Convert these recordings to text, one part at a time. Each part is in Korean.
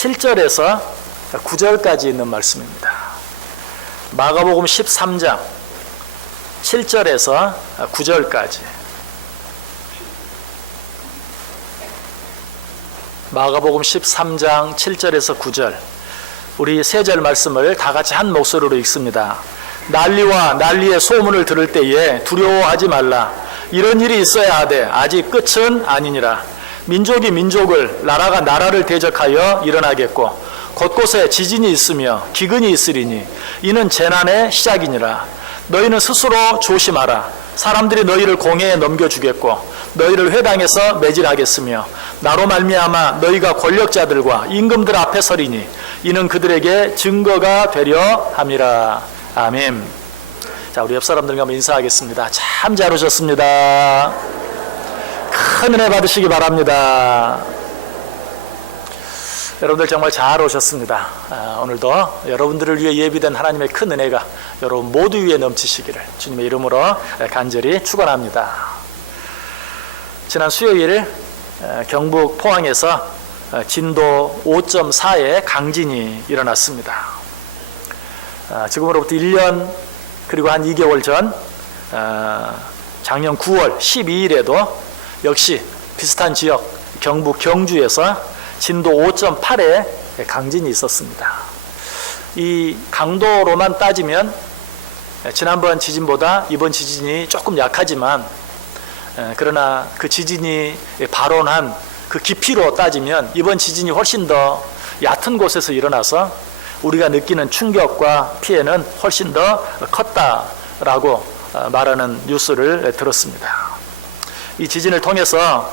7절에서 9절까지 있는 말씀입니다. 마가복음 13장 7절에서 9절까지. 마가복음 13장 7절에서 9절. 우리 세 절 말씀을 다 같이 한 목소리로 읽습니다. 난리와 난리의 소문을 들을 때에 두려워하지 말라. 이런 일이 있어야 하되 아직 끝은 아니니라. 민족이 민족을, 나라가 나라를 대적하여 일어나겠고 곳곳에 지진이 있으며 기근이 있으리니 이는 재난의 시작이니라. 너희는 스스로 조심하라. 사람들이 너희를 공회에 넘겨주겠고 너희를 회당에서 매질하겠으며 나로 말미암아 너희가 권력자들과 임금들 앞에 서리니 이는 그들에게 증거가 되려 함이라. 아멘. 자, 우리 옆 사람들과 한번 인사하겠습니다. 참 잘 오셨습니다. 큰 은혜 받으시기 바랍니다. 여러분들 정말 잘 오셨습니다. 오늘도 여러분들을 위해 예비된 하나님의 큰 은혜가 여러분 모두 위에 넘치시기를 주님의 이름으로 간절히 축원합니다. 지난 수요일 경북 포항에서 진도 5.4의 강진이 일어났습니다. 지금으로부터 1년 그리고 한 2개월 전 작년 9월 12일에도 역시 비슷한 지역 경북 경주에서 진도 5.8의 강진이 있었습니다. 이 강도로만 따지면 지난번 지진보다 이번 지진이 조금 약하지만 그러나 그 지진이 발원한 그 깊이로 따지면 이번 지진이 훨씬 더 얕은 곳에서 일어나서 우리가 느끼는 충격과 피해는 훨씬 더 컸다라고 말하는 뉴스를 들었습니다. 이 지진을 통해서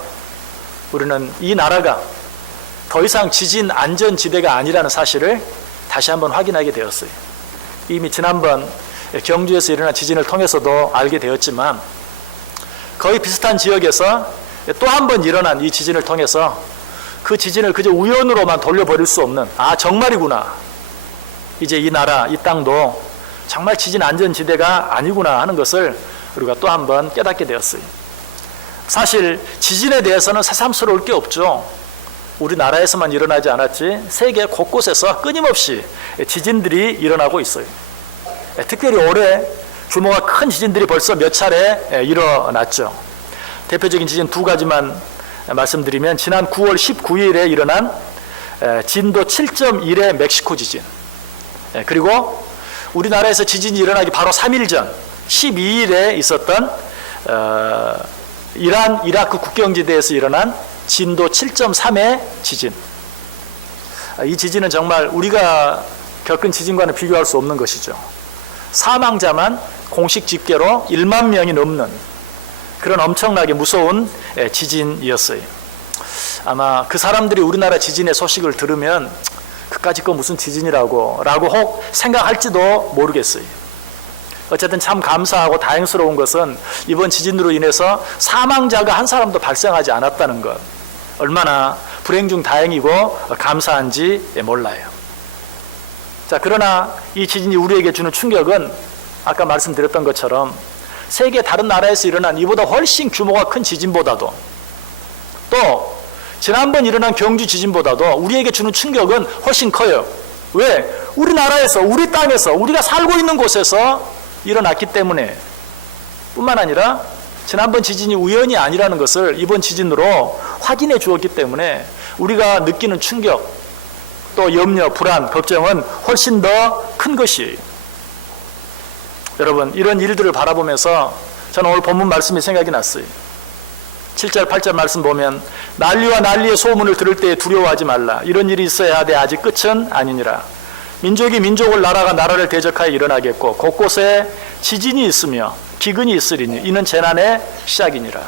우리는 이 나라가 더 이상 지진 안전지대가 아니라는 사실을 다시 한번 확인하게 되었어요. 이미 지난번 경주에서 일어난 지진을 통해서도 알게 되었지만 거의 비슷한 지역에서 또 한 번 일어난 이 지진을 통해서 그 지진을 그저 우연으로만 돌려버릴 수 없는 정말이구나. 이제 이 나라, 이 땅도 정말 지진 안전지대가 아니구나 하는 것을 우리가 또 한 번 깨닫게 되었어요. 사실 지진에 대해서는 새삼스러울 게 없죠. 우리나라에서만 일어나지 않았지 세계 곳곳에서 끊임없이 지진들이 일어나고 있어요. 특별히 올해 규모가 큰 지진들이 벌써 몇 차례 일어났죠. 대표적인 지진 두 가지만 말씀드리면 지난 9월 19일에 일어난 진도 7.1의 멕시코 지진, 그리고 우리나라에서 지진이 일어나기 바로 3일 전 12일에 있었던 이란 이라크 국경지대에서 일어난 진도 7.3의 지진. 이 지진은 정말 우리가 겪은 지진과는 비교할 수 없는 것이죠. 사망자만 공식 집계로 1만 명이 넘는 그런 엄청나게 무서운 지진이었어요. 아마 그 사람들이 우리나라 지진의 소식을 들으면 그까짓 거 무슨 지진이라고 혹 생각할지도 모르겠어요. 어쨌든 참 감사하고 다행스러운 것은 이번 지진으로 인해서 사망자가 한 사람도 발생하지 않았다는 것, 얼마나 불행 중 다행이고 감사한지 몰라요. 자, 그러나 이 지진이 우리에게 주는 충격은 아까 말씀드렸던 것처럼 세계 다른 나라에서 일어난 이보다 훨씬 규모가 큰 지진보다도, 또 지난번 일어난 경주 지진보다도 우리에게 주는 충격은 훨씬 커요. 왜? 우리나라에서, 우리 땅에서, 우리가 살고 있는 곳에서 일어났기 때문에, 뿐만 아니라 지난번 지진이 우연이 아니라는 것을 이번 지진으로 확인해 주었기 때문에 우리가 느끼는 충격, 또 염려, 불안, 걱정은 훨씬 더 큰 것이에요. 여러분, 이런 일들을 바라보면서 저는 오늘 본문 말씀이 생각이 났어요. 7절, 8절 말씀 보면 난리와 난리의 소문을 들을 때에 두려워하지 말라. 이런 일이 있어야 하되 아직 끝은 아니니라. 민족이 민족을, 나라가 나라를 대적하여 일어나겠고 곳곳에 지진이 있으며 기근이 있으리니 이는 재난의 시작이니라.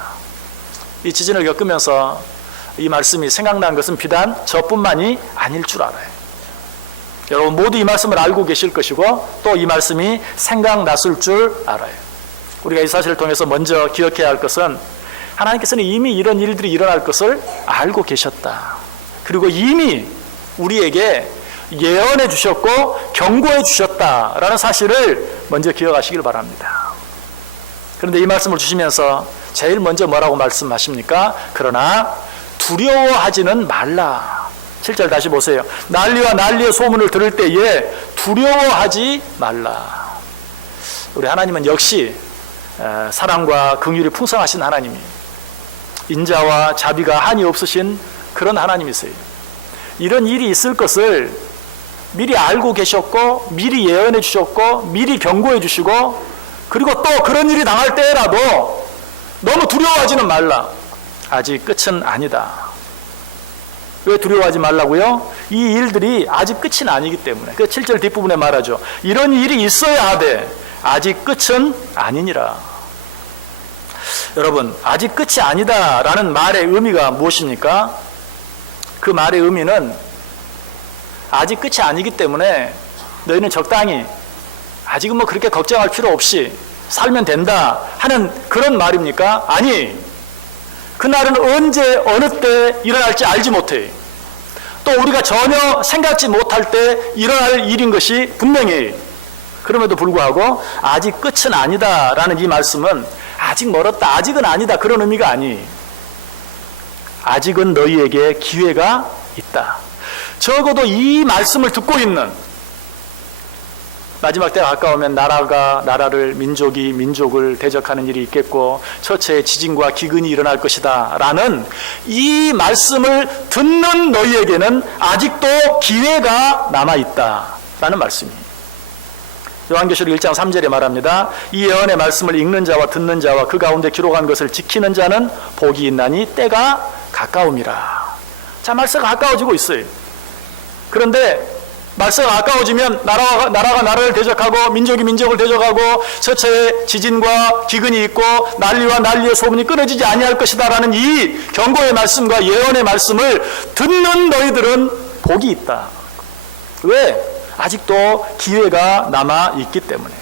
이 지진을 겪으면서 이 말씀이 생각난 것은 비단 저뿐만이 아닐 줄 알아요. 여러분 모두 이 말씀을 알고 계실 것이고 또 이 말씀이 생각났을 줄 알아요. 우리가 이 사실을 통해서 먼저 기억해야 할 것은 하나님께서는 이미 이런 일들이 일어날 것을 알고 계셨다. 그리고 이미 우리에게 예언해 주셨고 경고해 주셨다라는 사실을 먼저 기억하시길 바랍니다. 그런데 이 말씀을 주시면서 제일 먼저 뭐라고 말씀하십니까? 그러나 두려워하지는 말라. 7절 다시 보세요. 난리와 난리의 소문을 들을 때에 두려워하지 말라. 우리 하나님은 역시 사랑과 긍휼이 풍성하신 하나님이에요. 인자와 자비가 한이 없으신 그런 하나님이세요. 이런 일이 있을 것을 미리 알고 계셨고, 미리 예언해 주셨고, 미리 경고해 주시고, 그리고 또 그런 일이 당할 때라도 너무 두려워하지는 말라. 아직 끝은 아니다. 왜 두려워하지 말라고요? 이 일들이 아직 끝은 아니기 때문에. 그 7절 뒷부분에 말하죠. 이런 일이 있어야 하되 아직 끝은 아니니라. 여러분, 아직 끝이 아니다라는 말의 의미가 무엇입니까? 그 말의 의미는 아직 끝이 아니기 때문에 너희는 적당히 아직은 뭐 그렇게 걱정할 필요 없이 살면 된다 하는 그런 말입니까? 아니, 그날은 언제 어느 때 일어날지 알지 못해. 또 우리가 전혀 생각지 못할 때 일어날 일인 것이 분명히. 그럼에도 불구하고 아직 끝은 아니다라는 이 말씀은 아직 멀었다, 아직은 아니다 그런 의미가 아니. 아직은 너희에게 기회가 있다. 적어도 이 말씀을 듣고 있는, 마지막 때가 가까우면 나라가 나라를, 민족이 민족을 대적하는 일이 있겠고 처처에 지진과 기근이 일어날 것이다 라는 이 말씀을 듣는 너희에게는 아직도 기회가 남아있다 라는 말씀이에요. 요한계시록 1장 3절에 말합니다. 이 예언의 말씀을 읽는 자와 듣는 자와 그 가운데 기록한 것을 지키는 자는 복이 있나니 때가 가까움이라. 자, 말세가 가까워지고 있어요. 그런데 말세가 가까워지면 나라가 나라를 대적하고 민족이 민족을 대적하고 처처에 지진과 기근이 있고 난리와 난리의 소문이 끊어지지 아니할 것이다 라는 이 경고의 말씀과 예언의 말씀을 듣는 너희들은 복이 있다. 왜? 아직도 기회가 남아있기 때문에.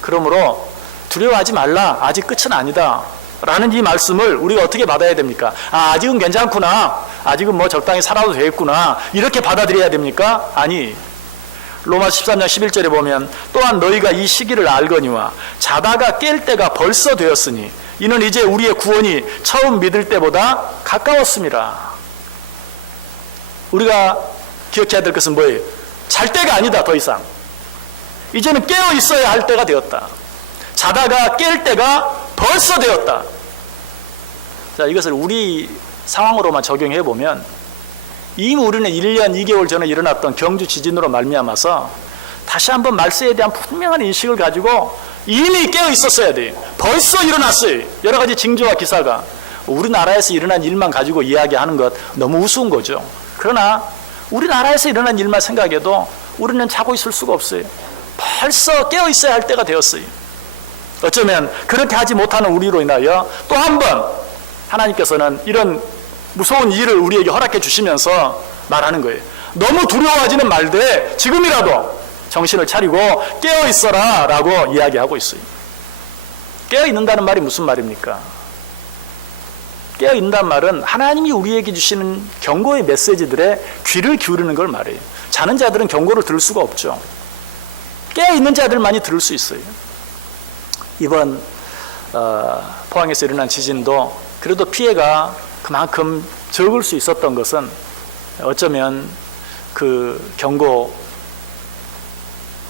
그러므로 두려워하지 말라. 아직 끝은 아니다 라는 이 말씀을 우리가 어떻게 받아야 됩니까? 아직은 괜찮구나, 아직은 뭐 적당히 살아도 되겠구나, 이렇게 받아들여야 됩니까? 아니, 로마 13장 11절에 보면 또한 너희가 이 시기를 알거니와 자다가 깰 때가 벌써 되었으니 이는 이제 우리의 구원이 처음 믿을 때보다 가까웠습니다. 우리가 기억해야 될 것은 뭐예요? 잘 때가 아니다. 더 이상 이제는 깨어 있어야 할 때가 되었다. 자다가 깰 때가 벌써 되었다. 자, 이것을 우리 상황으로만 적용해 보면 이미 우리는 1년 2개월 전에 일어났던 경주 지진으로 말미암아서 다시 한번 말세에 대한 분명한 인식을 가지고 이미 깨어 있었어야 돼요. 벌써 일어났어요. 여러 가지 징조와 기사가. 우리나라에서 일어난 일만 가지고 이야기하는 것 너무 우스운 거죠. 그러나 우리나라에서 일어난 일만 생각해도 우리는 자고 있을 수가 없어요. 벌써 깨어 있어야 할 때가 되었어요. 어쩌면 그렇게 하지 못하는 우리로 인하여 또 한 번 하나님께서는 이런 무서운 일을 우리에게 허락해 주시면서 말하는 거예요. 너무 두려워하지는 말되 지금이라도 정신을 차리고 깨어 있어라 라고 이야기하고 있어요. 깨어 있는다는 말이 무슨 말입니까? 깨어 있는다는 말은 하나님이 우리에게 주시는 경고의 메시지들에 귀를 기울이는 걸 말해요. 자는 자들은 경고를 들을 수가 없죠. 깨어 있는 자들만이 들을 수 있어요. 이번 포항에서 일어난 지진도 그래도 피해가 그만큼 적을 수 있었던 것은 어쩌면 그 경고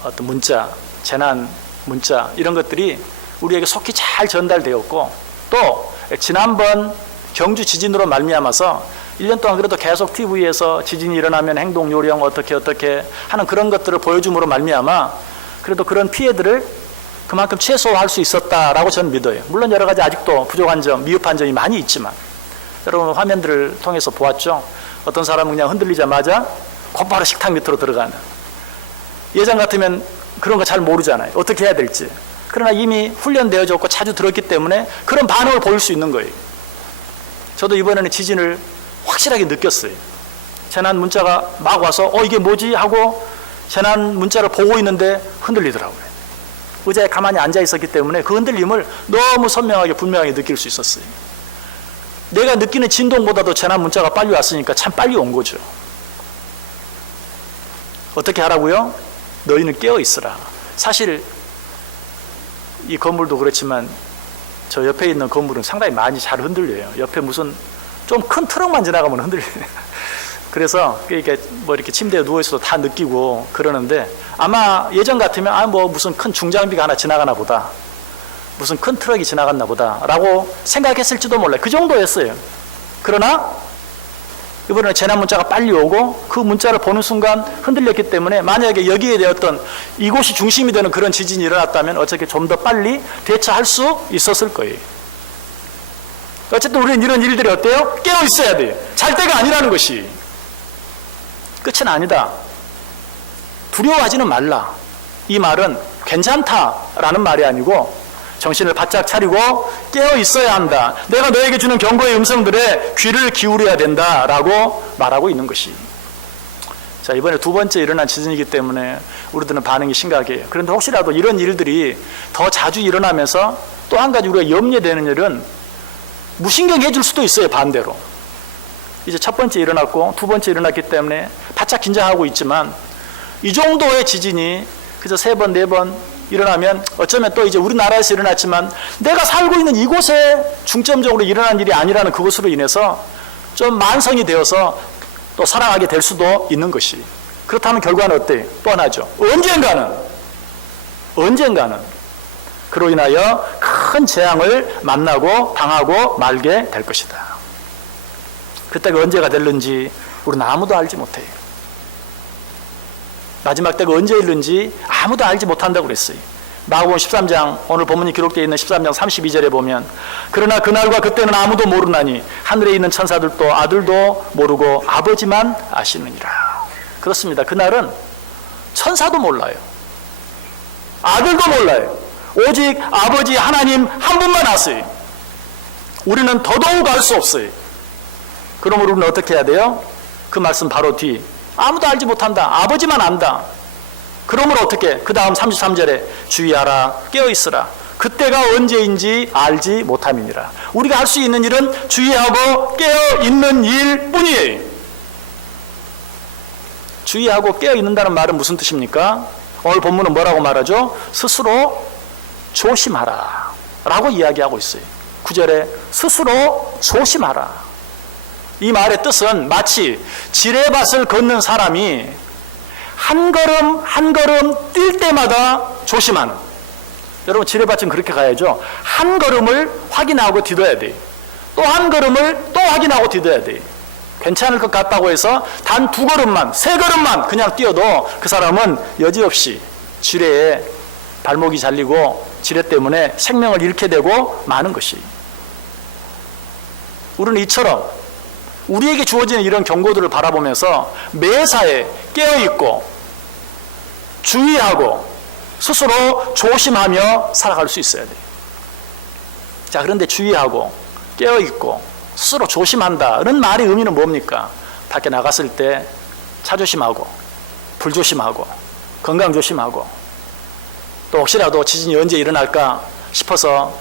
어떤 문자, 재난 문자 이런 것들이 우리에게 속히 잘 전달되었고 또 지난번 경주 지진으로 말미암아서 1년 동안 그래도 계속 TV에서 지진이 일어나면 행동 요령 어떻게 하는 그런 것들을 보여줌으로 말미암아 그래도 그런 피해들을 그만큼 최소화할 수 있었다라고 저는 믿어요. 물론 여러 가지 아직도 부족한 점, 미흡한 점이 많이 있지만 여러분 화면들을 통해서 보았죠. 어떤 사람은 그냥 흔들리자마자 곧바로 식탁 밑으로 들어가는. 예전 같으면 그런 거 잘 모르잖아요. 어떻게 해야 될지. 그러나 이미 훈련되어졌고 자주 들었기 때문에 그런 반응을 보일 수 있는 거예요. 저도 이번에는 지진을 확실하게 느꼈어요. 재난 문자가 막 와서 이게 뭐지 하고 재난 문자를 보고 있는데 흔들리더라고요. 의자에 가만히 앉아 있었기 때문에 그 흔들림을 너무 선명하게 분명하게 느낄 수 있었어요. 내가 느끼는 진동보다도 재난 문자가 빨리 왔으니까 참 빨리 온 거죠. 어떻게 하라고요? 너희는 깨어 있으라. 사실 이 건물도 그렇지만 저 옆에 있는 건물은 상당히 많이 잘 흔들려요. 옆에 무슨 좀 큰 트럭만 지나가면 흔들려요. 그래서 이렇게 뭐 이렇게 침대에 누워 있어도 다 느끼고 그러는데 아마 예전 같으면 뭐 무슨 큰 중장비가 하나 지나가나 보다, 무슨 큰 트럭이 지나갔나 보다라고 생각했을지도 몰라요. 그 정도였어요. 그러나 이번에 재난 문자가 빨리 오고 그 문자를 보는 순간 흔들렸기 때문에 만약에 여기에 되었던 이곳이 중심이 되는 그런 지진이 일어났다면 어차피 좀 더 빨리 대처할 수 있었을 거예요. 어쨌든 우리는 이런 일들이 어때요? 깨어 있어야 돼요. 잘 때가 아니라는 것이. 끝은 아니다. 두려워하지는 말라. 이 말은 괜찮다라는 말이 아니고 정신을 바짝 차리고 깨어 있어야 한다. 내가 너에게 주는 경고의 음성들에 귀를 기울여야 된다라고 말하고 있는 것이. 자, 이번에 두 번째 일어난 지진이기 때문에 우리들은 반응이 심각해요. 그런데 혹시라도 이런 일들이 더 자주 일어나면서 또 한 가지 우리가 염려되는 일은 무신경해질 수도 있어요. 반대로. 이제 첫 번째 일어났고 두 번째 일어났기 때문에 바짝 긴장하고 있지만 이 정도의 지진이 그저 세 번, 네 번 일어나면 어쩌면 또 이제 우리나라에서 일어났지만 내가 살고 있는 이곳에 중점적으로 일어난 일이 아니라는 그것으로 인해서 좀 만성이 되어서 또 살아가게 될 수도 있는 것이. 그렇다면 결과는 어때요? 뻔하죠. 언젠가는 그로 인하여 큰 재앙을 만나고 당하고 말게 될 것이다. 그때가 언제가 될는지 우리는 아무도 알지 못해요. 마지막 때가 언제 있는지 아무도 알지 못한다고 그랬어요. 마가복음 13장, 오늘 본문이 기록되어 있는 13장 32절에 보면 그러나 그날과 그때는 아무도 모르나니 하늘에 있는 천사들도 아들도 모르고 아버지만 아시느니라. 그렇습니다. 그날은 천사도 몰라요. 아들도 몰라요. 오직 아버지 하나님 한 분만 아세요. 우리는 더더욱 알 수 없어요. 그러므로 우리는 어떻게 해야 돼요? 그 말씀 바로 뒤. 아무도 알지 못한다. 아버지만 안다. 그러므로 어떻게? 그 다음 33절에 주의하라 깨어있으라. 그때가 언제인지 알지 못함이니라. 우리가 할 수 있는 일은 주의하고 깨어있는 일뿐이에요. 주의하고 깨어있는다는 말은 무슨 뜻입니까? 오늘 본문은 뭐라고 말하죠? 스스로 조심하라 라고 이야기하고 있어요. 9절에 스스로 조심하라. 이 말의 뜻은 마치 지뢰밭을 걷는 사람이 한 걸음 한 걸음 뛸 때마다 조심하는. 여러분 지뢰밭은 그렇게 가야죠. 한 걸음을 확인하고 디뎌야 돼요. 또 한 걸음을 또 확인하고 디뎌야 돼요. 괜찮을 것 같다고 해서 단 두 걸음만, 세 걸음만 그냥 뛰어도 그 사람은 여지없이 지뢰에 발목이 잘리고 지뢰 때문에 생명을 잃게 되고 마는 것이. 우리는 이처럼 우리에게 주어지는 이런 경고들을 바라보면서 매사에 깨어있고 주의하고 스스로 조심하며 살아갈 수 있어야 돼요. 자, 그런데 주의하고 깨어있고 스스로 조심한다는 말의 의미는 뭡니까? 밖에 나갔을 때 차 조심하고 불 조심하고 건강 조심하고 또 혹시라도 지진이 언제 일어날까 싶어서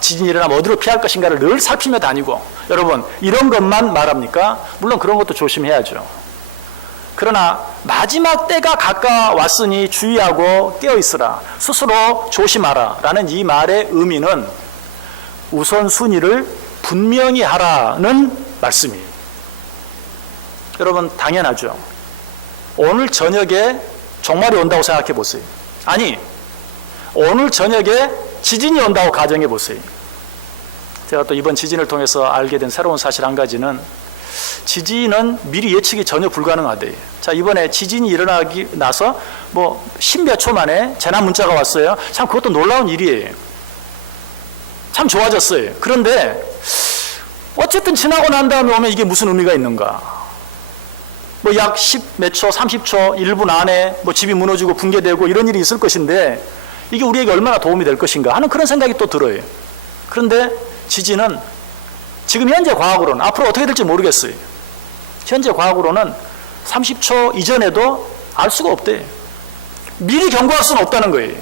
지진이 일어나면 어디로 피할 것인가를 늘 살피며 다니고. 여러분 이런 것만 말합니까? 물론 그런 것도 조심해야죠. 그러나 마지막 때가 가까웠으니 주의하고 깨어있으라 스스로 조심하라 라는 이 말의 의미는 우선순위를 분명히 하라는 말씀이에요. 여러분 당연하죠. 오늘 저녁에 종말이 온다고 생각해 보세요. 아니 오늘 저녁에 지진이 온다고 가정해 보세요. 제가 또 이번 지진을 통해서 알게 된 새로운 사실 한 가지는 지진은 미리 예측이 전혀 불가능하대요. 자, 이번에 지진이 일어나기 나서 뭐 10몇 초 만에 재난 문자가 왔어요. 참 그것도 놀라운 일이에요. 참 좋아졌어요. 그런데 어쨌든 지나고 난 다음에 오면 이게 무슨 의미가 있는가? 뭐 약 10 몇 초, 30초, 1분 안에 뭐 집이 무너지고 붕괴되고 이런 일이 있을 것인데 이게 우리에게 얼마나 도움이 될 것인가 하는 그런 생각이 또 들어요. 그런데 지진은 지금 현재 과학으로는 앞으로 어떻게 될지 모르겠어요. 현재 과학으로는 30초 이전에도 알 수가 없대요. 미리 경고할 수는 없다는 거예요.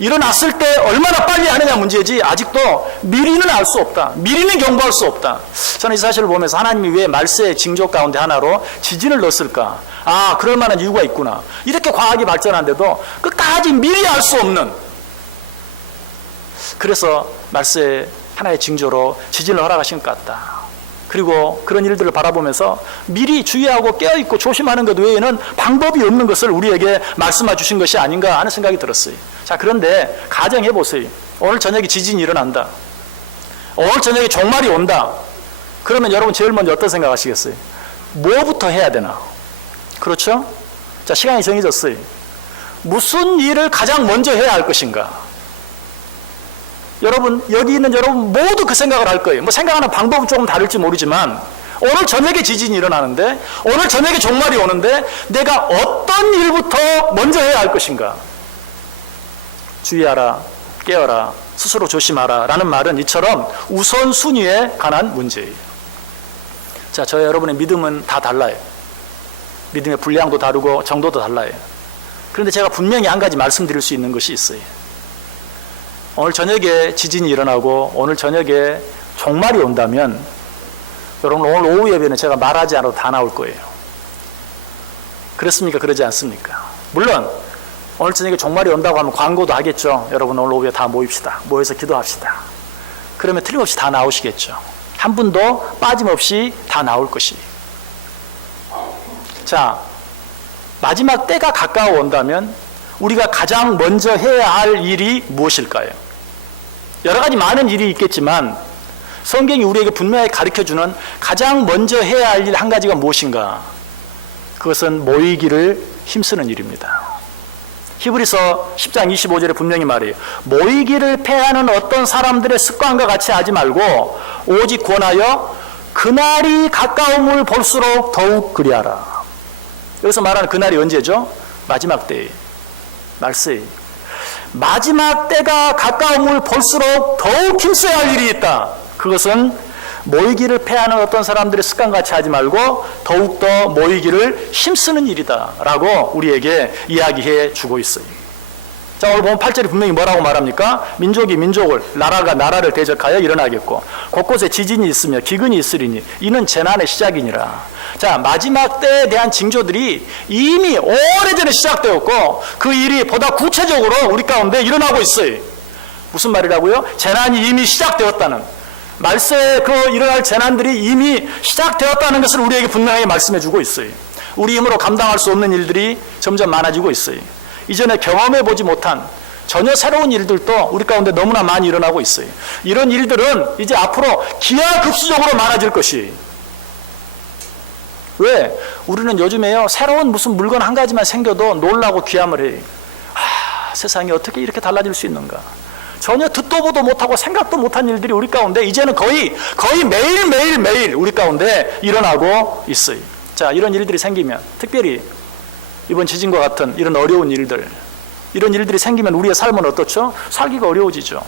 일어났을 때 얼마나 빨리 하느냐 문제지 아직도 미리는 알 수 없다. 미리는 경고할 수 없다. 저는 이 사실을 보면서 하나님이 왜 말세의 징조 가운데 하나로 지진을 넣었을까? 아, 그럴 만한 이유가 있구나. 이렇게 과학이 발전한데도 끝까지 미리 알 수 없는. 그래서 말세 하나의 징조로 지진을 허락하신 것 같다. 그리고 그런 일들을 바라보면서 미리 주의하고 깨어있고 조심하는 것 외에는 방법이 없는 것을 우리에게 말씀해 주신 것이 아닌가 하는 생각이 들었어요. 자, 그런데 가정해 보세요. 오늘 저녁에 지진이 일어난다. 오늘 저녁에 종말이 온다. 그러면 여러분 제일 먼저 어떤 생각 하시겠어요? 뭐부터 해야 되나? 그렇죠? 자, 시간이 정해졌어요. 무슨 일을 가장 먼저 해야 할 것인가? 여러분, 여기 있는 여러분 모두 그 생각을 할 거예요. 뭐 생각하는 방법은 조금 다를지 모르지만 오늘 저녁에 지진이 일어나는데, 오늘 저녁에 종말이 오는데 내가 어떤 일부터 먼저 해야 할 것인가? 주의하라, 깨어라, 스스로 조심하라 라는 말은 이처럼 우선순위에 관한 문제예요. 자, 저와 여러분의 믿음은 다 달라요. 믿음의 분량도 다르고 정도도 달라요. 그런데 제가 분명히 한 가지 말씀드릴 수 있는 것이 있어요. 오늘 저녁에 지진이 일어나고 오늘 저녁에 종말이 온다면 여러분 오늘 오후 예배는 제가 말하지 않아도 다 나올 거예요. 그렇습니까? 그러지 않습니까? 물론 오늘 저녁에 종말이 온다고 하면 광고도 하겠죠. 여러분 오늘 오후에 다 모입시다. 모여서 기도합시다. 그러면 틀림없이 다 나오시겠죠. 한 분도 빠짐없이 다 나올 것이. 자, 마지막 때가 가까워 온다면 우리가 가장 먼저 해야 할 일이 무엇일까요? 여러 가지 많은 일이 있겠지만 성경이 우리에게 분명히 가르쳐주는 가장 먼저 해야 할 일 한 가지가 무엇인가? 그것은 모이기를 힘쓰는 일입니다. 히브리서 10장 25절에 분명히 말해요. 모이기를 패하는 어떤 사람들의 습관과 같이 하지 말고 오직 권하여 그날이 가까움을 볼수록 더욱 그리하라. 여기서 말하는 그날이 언제죠? 마지막 때에 말세에. 마지막 때가 가까움을 볼수록 더욱 힘써야 할 일이 있다. 그것은 모이기를 패하는 어떤 사람들의 습관같이 하지 말고 더욱더 모이기를 힘쓰는 일이다 라고 우리에게 이야기해 주고 있어요. 자, 오늘 보면 8절이 분명히 뭐라고 말합니까? 민족이 민족을, 나라가 나라를 대적하여 일어나겠고 곳곳에 지진이 있으며 기근이 있으리니 이는 재난의 시작이니라. 자, 마지막 때에 대한 징조들이 이미 오래전에 시작되었고 그 일이 보다 구체적으로 우리 가운데 일어나고 있어요. 무슨 말이라고요? 재난이 이미 시작되었다는, 말세에 그 일어날 재난들이 이미 시작되었다는 것을 우리에게 분명하게 말씀해 주고 있어요. 우리 힘으로 감당할 수 없는 일들이 점점 많아지고 있어요. 이전에 경험해 보지 못한 전혀 새로운 일들도 우리 가운데 너무나 많이 일어나고 있어요. 이런 일들은 이제 앞으로 기하급수적으로 많아질 것이. 왜? 우리는 요즘에요, 새로운 무슨 물건 한 가지만 생겨도 놀라고 귀함을 해요. 세상이 어떻게 이렇게 달라질 수 있는가? 전혀 듣도 보도 못하고 생각도 못한 일들이 우리 가운데 이제는 거의 매일 우리 가운데 일어나고 있어요. 자, 이런 일들이 생기면, 특별히 이번 지진과 같은 이런 어려운 일들, 이런 일들이 생기면 우리의 삶은 어떻죠? 살기가 어려워지죠.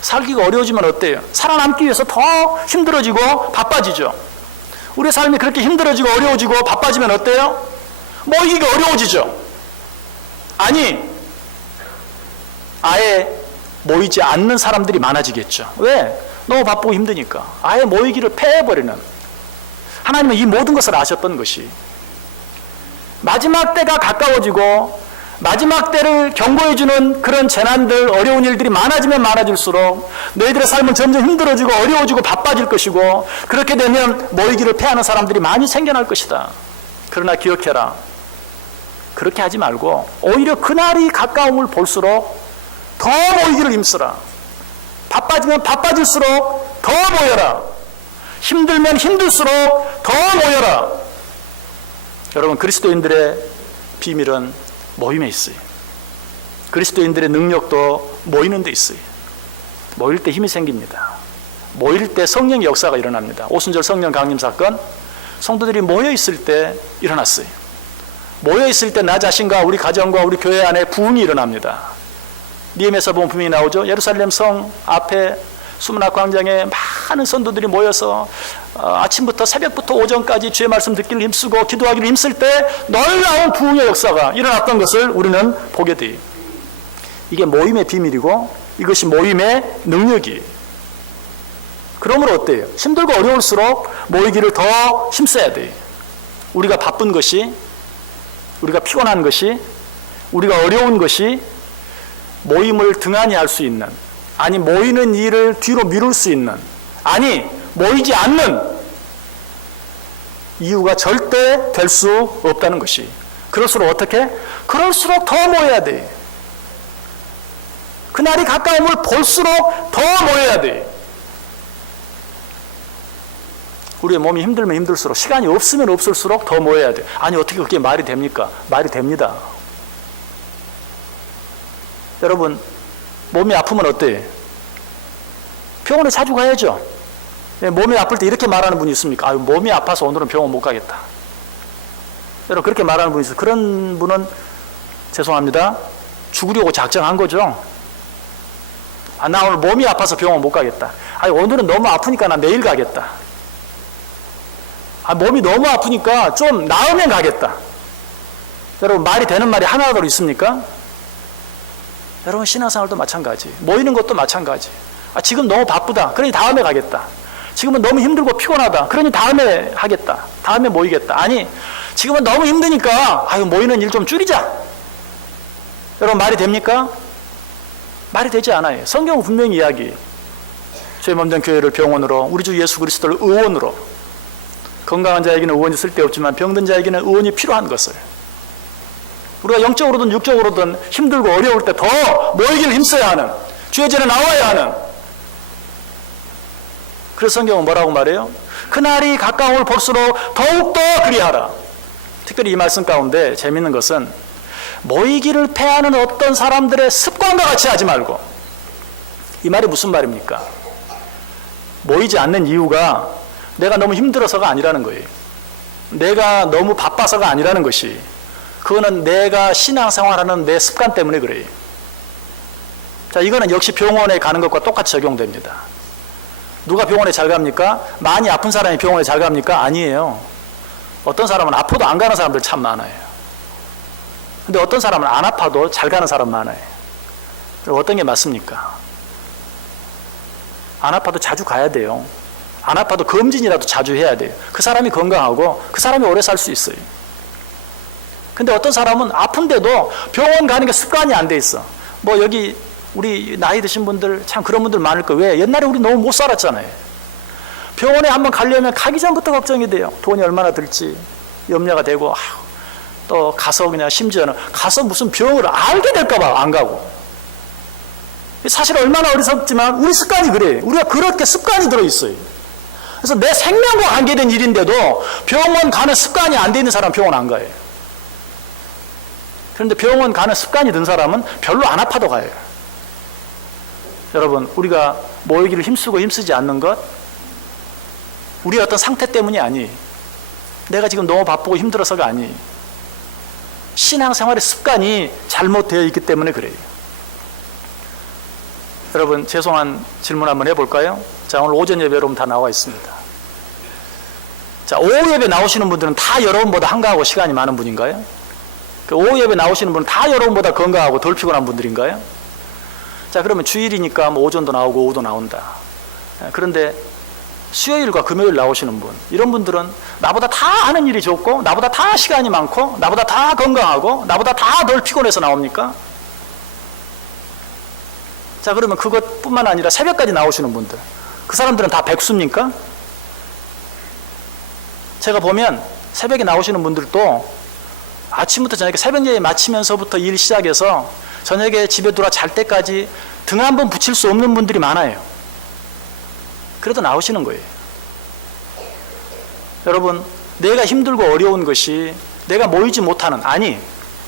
살기가 어려워지면 어때요? 살아남기 위해서 더 힘들어지고 바빠지죠. 우리의 삶이 그렇게 힘들어지고 어려워지고 바빠지면 어때요? 모이기가 어려워지죠. 아니, 아예 모이지 않는 사람들이 많아지겠죠. 왜? 너무 바쁘고 힘드니까. 아예 모이기를 패해버리는. 하나님은 이 모든 것을 아셨던 것이, 마지막 때가 가까워지고 마지막 때를 경고해주는 그런 재난들, 어려운 일들이 많아지면 많아질수록 너희들의 삶은 점점 힘들어지고 어려워지고 바빠질 것이고, 그렇게 되면 모이기를 패하는 사람들이 많이 생겨날 것이다. 그러나 기억해라. 그렇게 하지 말고 오히려 그날이 가까움을 볼수록 더 모이기를 힘쓰라. 바빠지면 바빠질수록 더 모여라. 힘들면 힘들수록 더 모여라. 여러분, 그리스도인들의 비밀은 모임에 있어요. 그리스도인들의 능력도 모이는 데 있어요. 모일 때 힘이 생깁니다. 모일 때 성령의 역사가 일어납니다. 오순절 성령 강림 사건, 성도들이 모여 있을 때 일어났어요. 모여 있을 때 나 자신과 우리 가정과 우리 교회 안에 부흥이 일어납니다. 니엠에서 보면 분명히 나오죠. 예루살렘 성 앞에 수문학 광장에 많은 성도들이 모여서 아침부터 새벽부터 오전까지 주의 말씀 듣기를 힘쓰고 기도하기를 힘쓸 때 놀라운 부흥의 역사가 일어났던 것을 우리는 보게 돼요. 이게 모임의 비밀이고 이것이 모임의 능력이에요. 그러므로 어때요? 힘들고 어려울수록 모이기를 더 힘써야 돼요. 우리가 바쁜 것이, 우리가 피곤한 것이, 우리가 어려운 것이 모임을 등한히 할 수 있는, 아니 모이는 일을 뒤로 미룰 수 있는, 아니 모이지 않는 이유가 절대 될 수 없다는 것이. 그럴수록 어떻게? 그럴수록 더 모여야 돼. 그날이 가까움을 볼수록 더 모여야 돼. 우리의 몸이 힘들면 힘들수록, 시간이 없으면 없을수록 더 모여야 돼. 아니 어떻게 그게 말이 됩니까? 말이 됩니다. 여러분, 몸이 아프면 어때요? 병원에 자주 가야죠. 몸이 아플 때 이렇게 말하는 분이 있습니까? 아유, 몸이 아파서 오늘은 병원 못 가겠다. 여러분, 그렇게 말하는 분이 있어요. 그런 분은 죄송합니다, 죽으려고 작정한 거죠. 아, 나 오늘 몸이 아파서 병원 못 가겠다. 아니, 오늘은 너무 아프니까 나 내일 가겠다. 아, 몸이 너무 아프니까 좀 나으면 가겠다. 여러분, 말이 되는 말이 하나라도 있습니까? 여러분, 신앙생활도 마찬가지, 모이는 것도 마찬가지. 아, 지금 너무 바쁘다, 그러니 다음에 가겠다. 지금은 너무 힘들고 피곤하다, 그러니 다음에 하겠다, 다음에 모이겠다. 아니, 지금은 너무 힘드니까 아유, 모이는 일 좀 줄이자. 여러분, 말이 됩니까? 말이 되지 않아요. 성경은 분명히 이야기, 죄 없는 교회를 병원으로, 우리 주 예수 그리스도를 의원으로, 건강한 자에게는 의원이 쓸데없지만 병든 자에게는 의원이 필요한 것을, 우리가 영적으로든 육적으로든 힘들고 어려울 때 더 모이기를 힘써야 하는, 주의 전에 나와야 하는. 그래서 성경은 뭐라고 말해요? 그날이 가까움을 볼수록 더욱더 그리하라. 특별히 이 말씀 가운데 재밌는 것은, 모이기를 패하는 어떤 사람들의 습관과 같이 하지 말고. 이 말이 무슨 말입니까? 모이지 않는 이유가 내가 너무 힘들어서가 아니라는 거예요. 내가 너무 바빠서가 아니라는 것이, 그거는 내가 신앙생활하는 내 습관 때문에 그래요. 자, 이거는 역시 병원에 가는 것과 똑같이 적용됩니다. 누가 병원에 잘 갑니까? 많이 아픈 사람이 병원에 잘 갑니까? 아니에요. 어떤 사람은 아파도 안 가는 사람들 참 많아요. 근데 어떤 사람은 안 아파도 잘 가는 사람 많아요. 그럼 어떤 게 맞습니까? 안 아파도 자주 가야 돼요. 안 아파도 검진이라도 자주 해야 돼요. 그 사람이 건강하고 그 사람이 오래 살 수 있어요. 근데 어떤 사람은 아픈데도 병원 가는 게 습관이 안 돼 있어. 뭐 여기 우리 나이 드신 분들 참 그런 분들 많을 거예요. 왜? 옛날에 우리 너무 못 살았잖아요. 병원에 한번 가려면 가기 전부터 걱정이 돼요. 돈이 얼마나 들지 염려가 되고, 또 가서 그냥 심지어는 가서 무슨 병을 알게 될까 봐 안 가고. 사실 얼마나 어리석지만 우리 습관이 그래요. 우리가 그렇게 습관이 들어있어요. 그래서 내 생명과 관계된 일인데도 병원 가는 습관이 안 돼 있는 사람은 병원 안 가요. 그런데 병원 가는 습관이 든 사람은 별로 안 아파도 가요. 여러분, 우리가 모이기를 힘쓰고 힘쓰지 않는 것, 우리의 어떤 상태 때문이 아니, 내가 지금 너무 바쁘고 힘들어서가 아니, 신앙생활의 습관이 잘못되어 있기 때문에 그래요. 여러분, 죄송한 질문 한번 해볼까요? 자, 오늘 오전 예배 여러분 다 나와 있습니다. 자, 오후 예배 나오시는 분들은 다 여러분보다 한가하고 시간이 많은 분인가요? 그 오후 예배 나오시는 분은 다 여러분보다 건강하고 덜 피곤한 분들인가요? 자, 그러면 주일이니까 뭐 오전도 나오고 오후도 나온다. 그런데 수요일과 금요일 나오시는 분, 이런 분들은 나보다 다 하는 일이 좋고, 나보다 다 시간이 많고, 나보다 다 건강하고, 나보다 다 덜 피곤해서 나옵니까? 자, 그러면 그것뿐만 아니라 새벽까지 나오시는 분들, 그 사람들은 다 백수입니까? 제가 보면 새벽에 나오시는 분들도 아침부터 저녁에 새벽 예배 마치면서부터 일 시작해서 저녁에 집에 들어와 잘 때까지 등 한 번 붙일 수 없는 분들이 많아요. 그래도 나오시는 거예요. 여러분, 내가 힘들고 어려운 것이 내가 모이지 못하는, 아니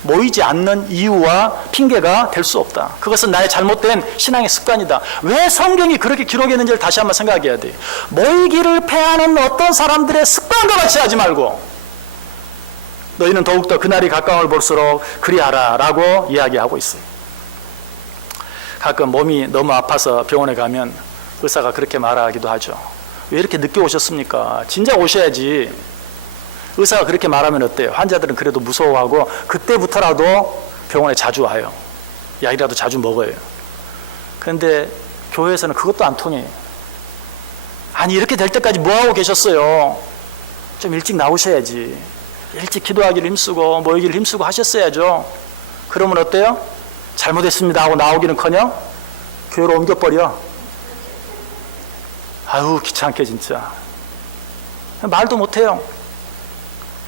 모이지 않는 이유와 핑계가 될 수 없다. 그것은 나의 잘못된 신앙의 습관이다. 왜 성경이 그렇게 기록했는지를 다시 한번 생각해야 돼. 모이기를 패하는 어떤 사람들의 습관과 같이 하지 말고, 너희는 더욱더 그날이 가까움을 볼수록 그리하라 라고 이야기하고 있어요. 가끔 몸이 너무 아파서 병원에 가면 의사가 그렇게 말하기도 하죠. 왜 이렇게 늦게 오셨습니까? 진작 오셔야지. 의사가 그렇게 말하면 어때요? 환자들은 그래도 무서워하고 그때부터라도 병원에 자주 와요. 약이라도 자주 먹어요. 그런데 교회에서는 그것도 안 통해요. 아니, 이렇게 될 때까지 뭐하고 계셨어요? 좀 일찍 나오셔야지. 일찍 기도하기를 힘쓰고 모이기를 힘쓰고 하셨어야죠. 그러면 어때요? 잘못했습니다 하고 나오기는커녕 교회로 옮겨버려. 아유, 귀찮게 진짜. 말도 못해요.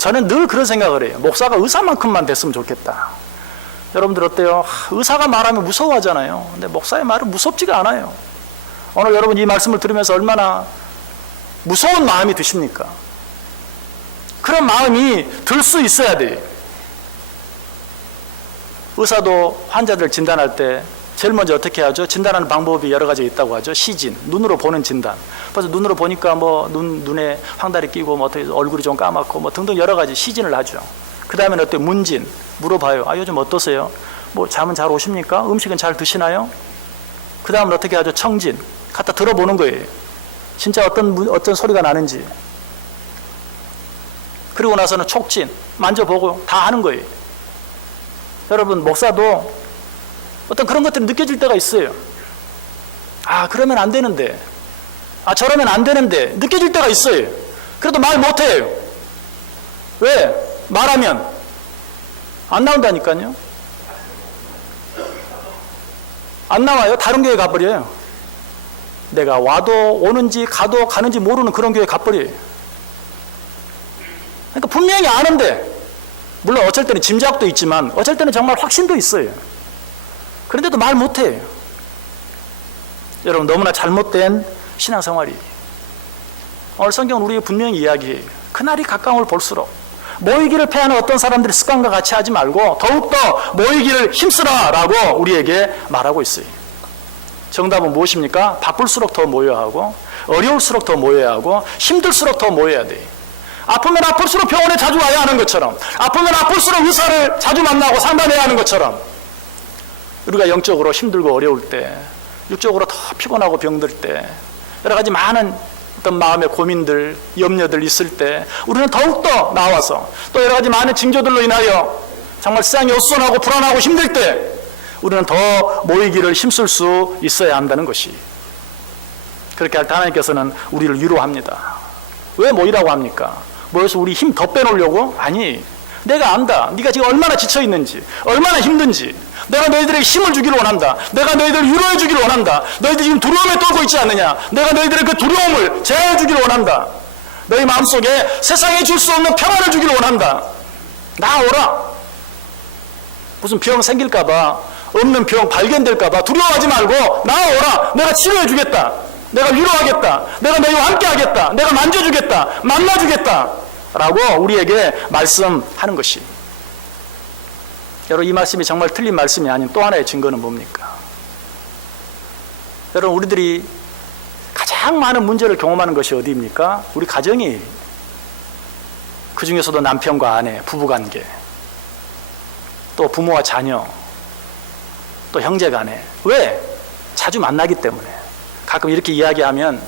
저는 늘 그런 생각을 해요. 목사가 의사만큼만 됐으면 좋겠다. 여러분들 어때요? 의사가 말하면 무서워하잖아요. 근데 목사의 말은 무섭지가 않아요. 오늘 여러분 이 말씀을 들으면서 얼마나 무서운 마음이 드십니까? 그런 마음이 들 수 있어야 돼요. 의사도 환자들 진단할 때 제일 먼저 어떻게 하죠? 진단하는 방법이 여러 가지 있다고 하죠. 시진, 눈으로 보는 진단. 그래서 눈으로 보니까 뭐 눈에 황다리 끼고 뭐 어떻게 얼굴이 좀 까맣고 뭐 등등 여러 가지 시진을 하죠. 그 다음에는 어때? 문진, 물어봐요. 아, 요즘 어떠세요? 뭐 잠은 잘 오십니까? 음식은 잘 드시나요? 그 다음은 어떻게 하죠? 청진, 갖다 들어보는 거예요. 진짜 어떤 소리가 나는지. 그리고 나서는 촉진, 만져보고 다 하는 거예요. 여러분, 목사도 어떤 그런 것들이 느껴질 때가 있어요. 아, 그러면 안 되는데. 아, 저러면 안 되는데. 느껴질 때가 있어요. 그래도 말 못해요. 왜? 말하면 안 나온다니까요. 안 나와요. 다른 교회 가버려요. 내가 와도 오는지 가도 가는지 모르는 그런 교회 가버려요. 그러니까 분명히 아는데, 물론 어쩔 때는 짐작도 있지만 어쩔 때는 정말 확신도 있어요. 그런데도 말 못해요. 여러분, 너무나 잘못된 신앙생활이. 오늘 성경은 우리에게 분명히 이야기해요. 그날이 가까움을 볼수록 모이기를 패하는 어떤 사람들의 습관과 같이 하지 말고 더욱더 모이기를 힘쓰라라고 우리에게 말하고 있어요. 정답은 무엇입니까? 바쁠수록 더 모여야 하고, 어려울수록 더 모여야 하고, 힘들수록 더 모여야 돼요. 아프면 아플수록 병원에 자주 와야 하는 것처럼, 아프면 아플수록 의사를 자주 만나고 상담해야 하는 것처럼, 우리가 영적으로 힘들고 어려울 때, 육적으로 더 피곤하고 병들 때, 여러 가지 많은 어떤 마음의 고민들, 염려들 있을 때 우리는 더욱더 나와서 또 여러 가지 많은 징조들로 인하여 정말 세상이 어수선하고 불안하고 힘들 때 우리는 더 모이기를 힘쓸 수 있어야 한다는 것이. 그렇게 할 때 하나님께서는 우리를 위로합니다. 왜 모이라고 합니까? 모여서 우리 힘 더 빼놓으려고? 아니, 내가 안다. 네가 지금 얼마나 지쳐있는지, 얼마나 힘든지. 내가 너희들에게 힘을 주기를 원한다. 내가 너희들을 위로해 주기를 원한다. 너희들이 지금 두려움에 떨고 있지 않느냐. 내가 너희들의 그 두려움을 제어해 주기를 원한다. 너희 마음속에 세상에 줄 수 없는 평안을 주기를 원한다. 나오라. 무슨 병 생길까봐, 없는 병 발견될까봐 두려워하지 말고 나오라. 내가 치료해 주겠다. 내가 위로하겠다. 내가 너희와 함께 하겠다. 내가 만져주겠다. 만나주겠다. 라고 우리에게 말씀하는 것이. 여러분, 이 말씀이 정말 틀린 말씀이 아닌 또 하나의 증거는 뭡니까? 여러분, 우리들이 가장 많은 문제를 경험하는 것이 어디입니까? 우리 가정이. 그 중에서도 남편과 아내, 부부관계, 또 부모와 자녀, 또 형제간에. 왜? 자주 만나기 때문에. 가끔 이렇게 이야기하면,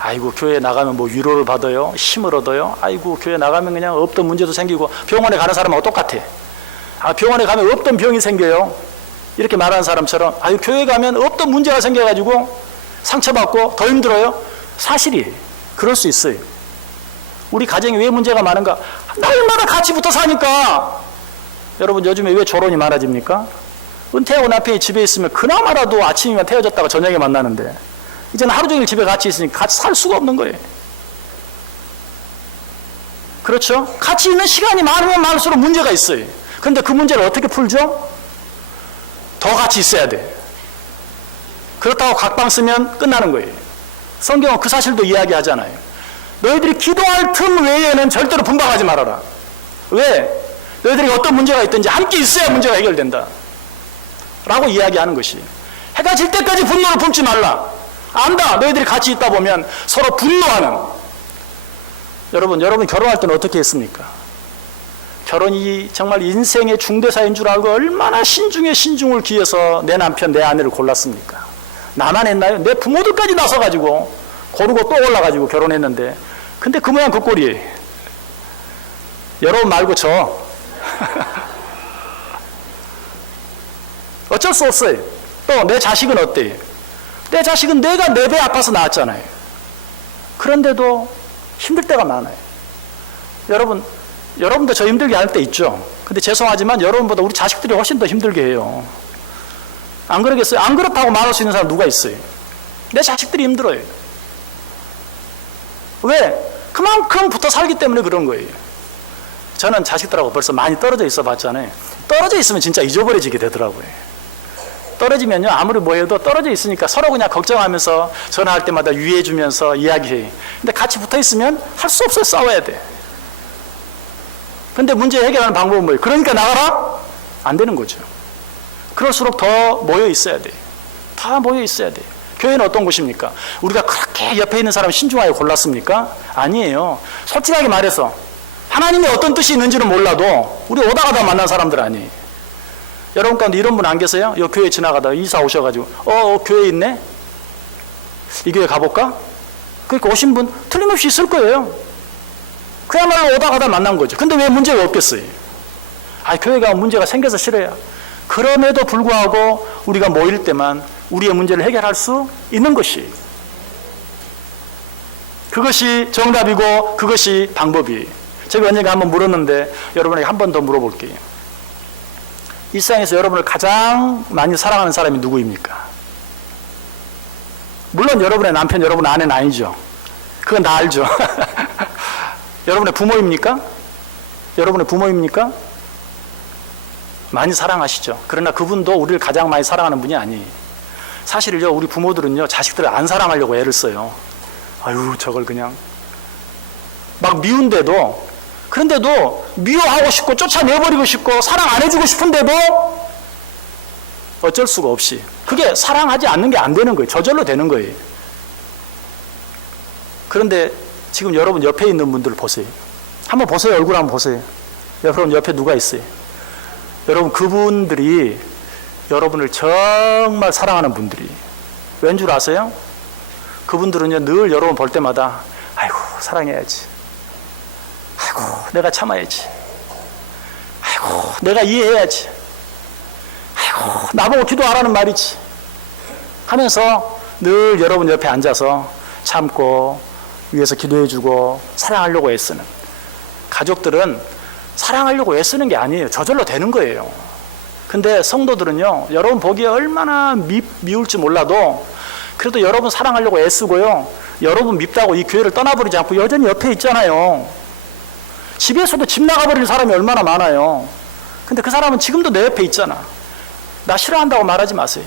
아이고, 교회 나가면 뭐 위로를 받아요? 힘을 얻어요? 아이고, 교회 나가면 그냥 없던 문제도 생기고. 병원에 가는 사람하고 똑같아. 아, 병원에 가면 없던 병이 생겨요. 이렇게 말하는 사람처럼, 아유, 교회 가면 없던 문제가 생겨가지고 상처받고 더 힘들어요. 사실이 그럴 수 있어요. 우리 가정에 왜 문제가 많은가? 날마다 같이 붙어 사니까. 여러분, 요즘에 왜 조론이 많아집니까? 은퇴하고 남편이 집에 있으면 그나마라도 아침이면 태어졌다가 저녁에 만나는데 이제는 하루 종일 집에 같이 있으니까 같이 살 수가 없는 거예요. 그렇죠? 같이 있는 시간이 많으면 많을수록 문제가 있어요. 그런데 그 문제를 어떻게 풀죠? 더 같이 있어야 돼. 그렇다고 각방 쓰면 끝나는 거예요. 성경은 그 사실도 이야기하잖아요. 너희들이 기도할 틈 외에는 절대로 분방하지 말아라. 왜? 너희들이 어떤 문제가 있든지 함께 있어야 문제가 해결된다. 라고 이야기하는 것이. 해가 질 때까지 분노를 품지 말라. 안다. 너희들이 같이 있다 보면 서로 분노하는. 여러분 결혼할 때는 어떻게 했습니까? 결혼이 정말 인생의 중대사인 줄 알고 얼마나 신중에 신중을 기해서 내 남편, 내 아내를 골랐습니까? 나만 했나요? 내 부모들까지 나서가지고 고르고 또 올라가지고 결혼했는데, 근데 그 모양 그 꼴이에요. 여러분 말고 저. 어쩔 수 없어요. 또 내 자식은 어때요? 내 자식은 내가 4배 아파서 낳았잖아요. 그런데도 힘들 때가 많아요. 여러분도 저 힘들게 할 때 있죠. 근데 죄송하지만 여러분보다 우리 자식들이 훨씬 더 힘들게 해요. 안 그러겠어요? 안 그렇다고 말할 수 있는 사람 누가 있어요? 내 자식들이 힘들어요. 왜? 그만큼 붙어 살기 때문에 그런 거예요. 저는 자식들하고 벌써 많이 떨어져 있어 봤잖아요. 떨어져 있으면 진짜 잊어버려지게 되더라고요. 떨어지면요, 아무리 뭐 해도 떨어져 있으니까 서로 그냥 걱정하면서 전화할 때마다 유의해주면서 이야기해. 근데 같이 붙어 있으면 할 수 없어요. 싸워야 돼. 근데 문제 해결하는 방법은 뭐예요? 그러니까 나가라? 안 되는 거죠. 그럴수록 더 모여 있어야 돼. 다 모여 있어야 돼. 교회는 어떤 곳입니까? 우리가 그렇게 옆에 있는 사람 신중하게 골랐습니까? 아니에요. 솔직하게 말해서 하나님의 어떤 뜻이 있는지는 몰라도 우리 오다 가다 만난 사람들 아니에요. 여러분 가운데 이런 분 안 계세요? 이 교회 지나가다가 이사 오셔가지고 교회 있네? 이 교회 가볼까? 그러니까 오신 분 틀림없이 있을 거예요. 그야말로 오다 가다 만난 거죠. 근데 왜 문제가 없겠어요? 교회가 문제가 생겨서 싫어요. 그럼에도 불구하고 우리가 모일 때만 우리의 문제를 해결할 수 있는 것이, 그것이 정답이고 그것이 방법이. 제가 언젠가 한번 물었는데 여러분에게 한 번 더 물어볼게요. 이 세상에서 여러분을 가장 많이 사랑하는 사람이 누구입니까? 물론 여러분의 남편, 여러분 아내는 아니죠. 그건 다 알죠. 여러분의 부모입니까? 여러분의 부모입니까? 많이 사랑하시죠. 그러나 그분도 우리를 가장 많이 사랑하는 분이 아니에요. 사실은요, 우리 부모들은요, 자식들을 안 사랑하려고 애를 써요. 아유, 저걸 그냥 막 미운데도, 그런데도 미워하고 싶고 쫓아내버리고 싶고 사랑 안 해주고 싶은데도 어쩔 수가 없이, 그게 사랑하지 않는 게 안 되는 거예요. 저절로 되는 거예요. 그런데 지금 여러분 옆에 있는 분들 보세요. 한번 보세요. 얼굴 한번 보세요. 여러분 옆에 누가 있어요? 여러분 그분들이 여러분을 정말 사랑하는 분들이 왠 줄 아세요? 그분들은요, 늘 여러분 볼 때마다 아이고 사랑해야지, 아이고 내가 참아야지, 아이고 내가 이해해야지, 아이고 나보고 기도하라는 말이지 하면서 늘 여러분 옆에 앉아서 참고 위해서 기도해주고 사랑하려고 애쓰는, 가족들은 사랑하려고 애쓰는 게 아니에요. 저절로 되는 거예요. 근데 성도들은요, 여러분 보기에 얼마나 미울지 몰라도 그래도 여러분 사랑하려고 애쓰고요, 여러분 밉다고 이 교회를 떠나버리지 않고 여전히 옆에 있잖아요. 집에서도 집 나가버리는 사람이 얼마나 많아요. 근데 그 사람은 지금도 내 옆에 있잖아. 나 싫어한다고 말하지 마세요.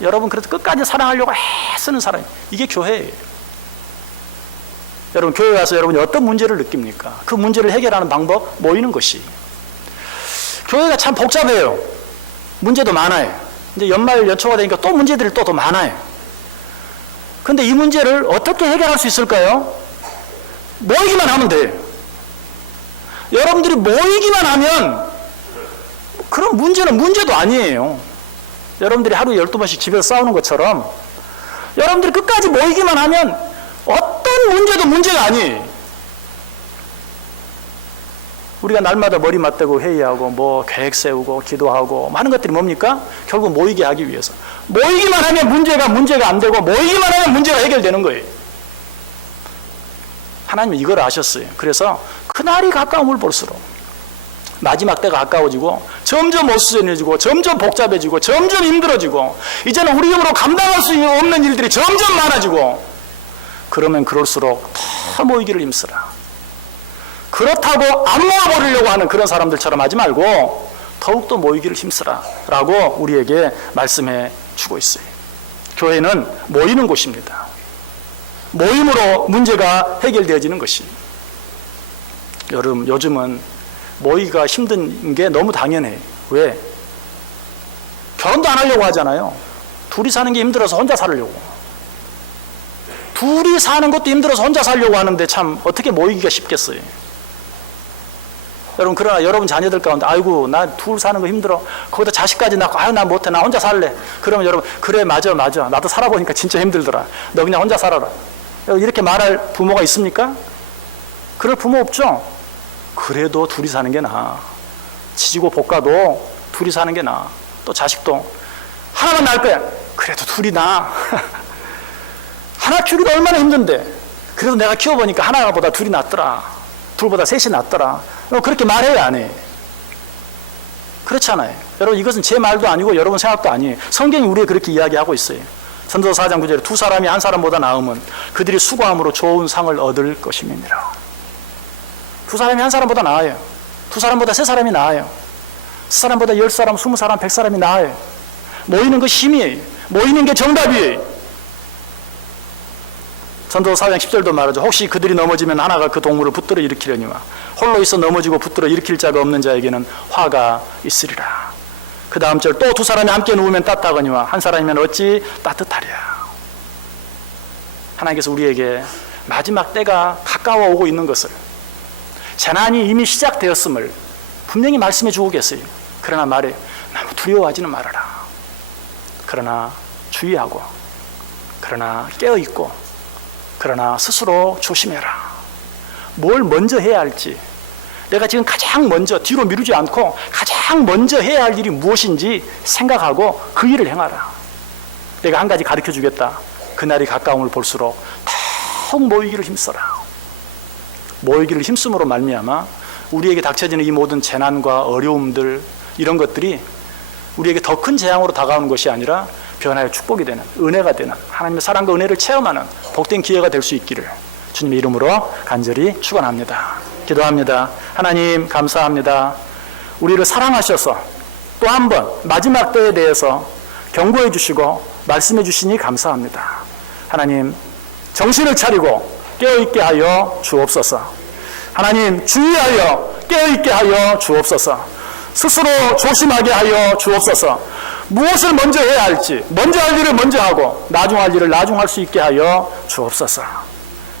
여러분 그래도 끝까지 사랑하려고 애쓰는 사람, 이게 교회예요. 여러분 교회 가서 여러분이 어떤 문제를 느낍니까? 그 문제를 해결하는 방법, 모이는 것이. 교회가 참 복잡해요. 문제도 많아요. 이제 연말 연초가 되니까 또 문제들이 또 더 많아요. 근데 이 문제를 어떻게 해결할 수 있을까요? 모이기만 하면 돼요. 여러분들이 모이기만 하면 그런 문제는 문제도 아니에요. 여러분들이 하루에 12번씩 집에서 싸우는 것처럼 여러분들이 끝까지 모이기만 하면 어떤 문제도 문제가 아니에요. 우리가 날마다 머리 맞대고 회의하고 뭐 계획 세우고 기도하고 하는 것들이 뭡니까? 결국 모이게 하기 위해서. 모이기만 하면 문제가 안 되고 모이기만 하면 문제가 해결되는 거예요. 하나님은 이걸 아셨어요. 그래서 그날이 가까움을 볼수록 마지막 때가 가까워지고 점점 어수선해지고 점점 복잡해지고 점점 힘들어지고 이제는 우리 힘으로 감당할 수 없는 일들이 점점 많아지고, 그러면 그럴수록 더 모이기를 힘쓰라. 그렇다고 안 모아버리려고 하는 그런 사람들처럼 하지 말고 더욱더 모이기를 힘쓰라 라고 우리에게 말씀해 주고 있어요. 교회는 모이는 곳입니다. 모임으로 문제가 해결되어지는 것이. 여러분 요즘은 모이기가 힘든 게 너무 당연해. 왜? 결혼도 안 하려고 하잖아요. 둘이 사는 게 힘들어서 혼자 살려고. 둘이 사는 것도 힘들어서 혼자 살려고 하는데 참 어떻게 모이기가 쉽겠어요. 여러분 그러나 여러분 자녀들 가운데 아이고 나 둘 사는 거 힘들어, 거기다 자식까지 낳고 아유 나 못해, 나 혼자 살래. 그러면 여러분 그래 맞아 나도 살아보니까 진짜 힘들더라, 너 그냥 혼자 살아라, 이렇게 말할 부모가 있습니까? 그럴 부모 없죠? 그래도 둘이 사는 게 나아. 지지고 볶아도 둘이 사는 게 나아. 또 자식도 하나만 낳을 거야, 그래도 둘이 나아. 하나 키우기도 얼마나 힘든데 그래도 내가 키워보니까 하나보다 둘이 낫더라, 둘보다 셋이 낫더라. 그렇게 말해요, 안 해? 그렇잖아요. 여러분 이것은 제 말도 아니고 여러분 생각도 아니에요. 성경이 우리에게 그렇게 이야기하고 있어요. 전도서 4장 9절에 두 사람이 한 사람보다 나으면 그들이 수고함으로 좋은 상을 얻을 것임이니라. 두 사람이 한 사람보다 나아요. 두 사람보다 세 사람이 나아요. 세 사람보다 10사람, 20사람, 100사람이 나아요. 모이는 그 힘이에요. 모이는 게 정답이에요. 전도 4장 10절도 말하죠. 혹시 그들이 넘어지면 하나가 그 동물을 붙들어 일으키려니와 홀로 있어 넘어지고 붙들어 일으킬 자가 없는 자에게는 화가 있으리라. 그 다음 절, 또 두 사람이 함께 누우면 따뜻하거니와 한 사람이면 어찌 따뜻하랴. 하나님께서 우리에게 마지막 때가 가까워 오고 있는 것을, 재난이 이미 시작되었음을 분명히 말씀해 주고 계세요. 그러나 말해, 너무 두려워하지는 말아라. 그러나 주의하고, 그러나 깨어있고, 그러나 스스로 조심해라. 뭘 먼저 해야 할지, 내가 지금 가장 먼저 뒤로 미루지 않고 가장 먼저 해야 할 일이 무엇인지 생각하고 그 일을 행하라. 내가 한 가지 가르쳐 주겠다. 그날이 가까움을 볼수록 더욱 모이기를 힘써라. 모이기를 힘쓰므로 말미암아 우리에게 닥쳐지는 이 모든 재난과 어려움들, 이런 것들이 우리에게 더 큰 재앙으로 다가오는 것이 아니라 변화의 축복이 되는, 은혜가 되는, 하나님의 사랑과 은혜를 체험하는 복된 기회가 될 수 있기를 주님의 이름으로 간절히 축원합니다. 기도합니다. 하나님 감사합니다. 우리를 사랑하셔서 또 한 번 마지막 때에 대해서 경고해 주시고 말씀해 주시니 감사합니다. 하나님, 정신을 차리고 깨어있게 하여 주옵소서. 하나님, 주의하여 깨어있게 하여 주옵소서. 스스로 조심하게 하여 주옵소서. 무엇을 먼저 해야 할지, 먼저 할 일을 먼저 하고 나중 할 일을 나중 할 수 있게 하여 주옵소서.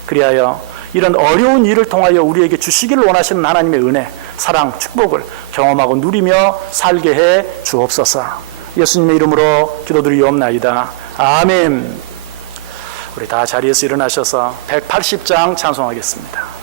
그리하여 이런 어려운 일을 통하여 우리에게 주시기를 원하시는 하나님의 은혜, 사랑, 축복을 경험하고 누리며 살게 해 주옵소서. 예수님의 이름으로 기도드리옵나이다. 아멘. 우리 다 자리에서 일어나셔서 180장 찬송하겠습니다.